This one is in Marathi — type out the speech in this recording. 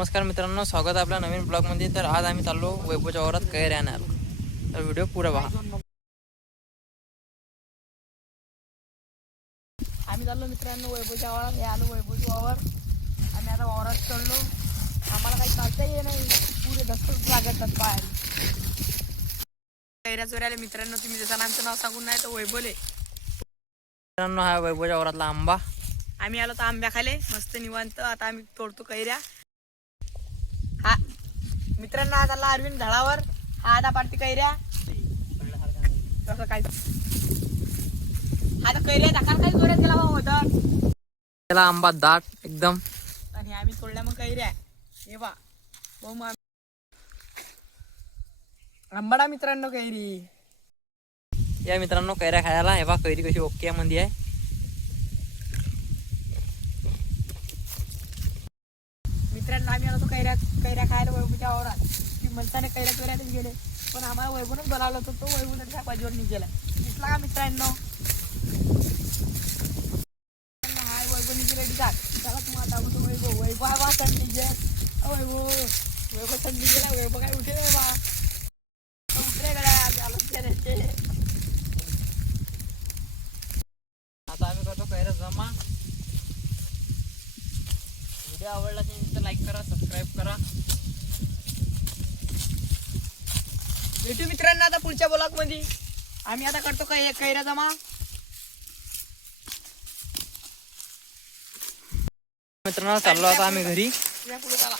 नमस्कार मित्रांनो, स्वागत आहे आपल्या नवीन ब्लॉगमध्ये। तर आज आम्ही चाललो वैभवच्या वावरात कैऱ्या आणायला, तर व्हिडिओ पुढे पहा। आम्ही चाललो मित्रांनो वैभवच्या वावरात। हे आलो वैभवच्या वावर आणि आता वावरात चढलो। आम्हाला काही चालताही नाही, पुरे धस्तच लागतात पाय। कैऱ्या चोऱ्याला मित्रांनो, तुम्ही जसं आमचं नाव सांगून नाही तर वैभवले मित्रांनो, हा वैभवच्या वावरातला आंबा। आम्ही आलो तर आंब्या खाले मस्त निवांत। आता आम्ही तोडतो कैऱ्या। हा मित्रांनो, आज आला अरविंद झाडावर। हा आता पाडते कैऱ्या कसं काय। आता कैऱ्या दाखल काही जोरात गेला होता त्याला आंबा दाट एकदम। आणि आम्ही तोडल्या मग कैऱ्या। हे बा मग आंबाडा मित्रांनो कैरी। या मित्रांनो कैऱ्या खायला। हे बा कैरी कशी ओके मध्ये आहे। मित्रांनो, आम्ही आलो तो कैऱ्या खायला वैभवच्या वावरात। ती म्हणताना कैऱ्या चोऱ्यातच गेले, पण आम्हाला वैभवनच बोलावलं होतं। तो वैभवनं त्या बाजूवर निघाला। दिसला का मित्रांनो? हाय वैभव निघाला दिसतात। त्याला तुम्हाला दाखवतो वैभव। वैभव हा बा थंडी गेला। वैभव थंडी गेला। वैभव काय उठे बा उठले गड्या आलो। आता आम्ही करतो कैऱ्या जमा। व्हिडिओ आवडला तर लाईक करा, सबस्क्राईब करा। भेटू मित्रांनो आता पुढच्या ब्लॉग मध्ये। आम्ही आता करतो कैऱ्या जमा। मित्रांनो चाललो आता आम्ही घरी। पुढे चला।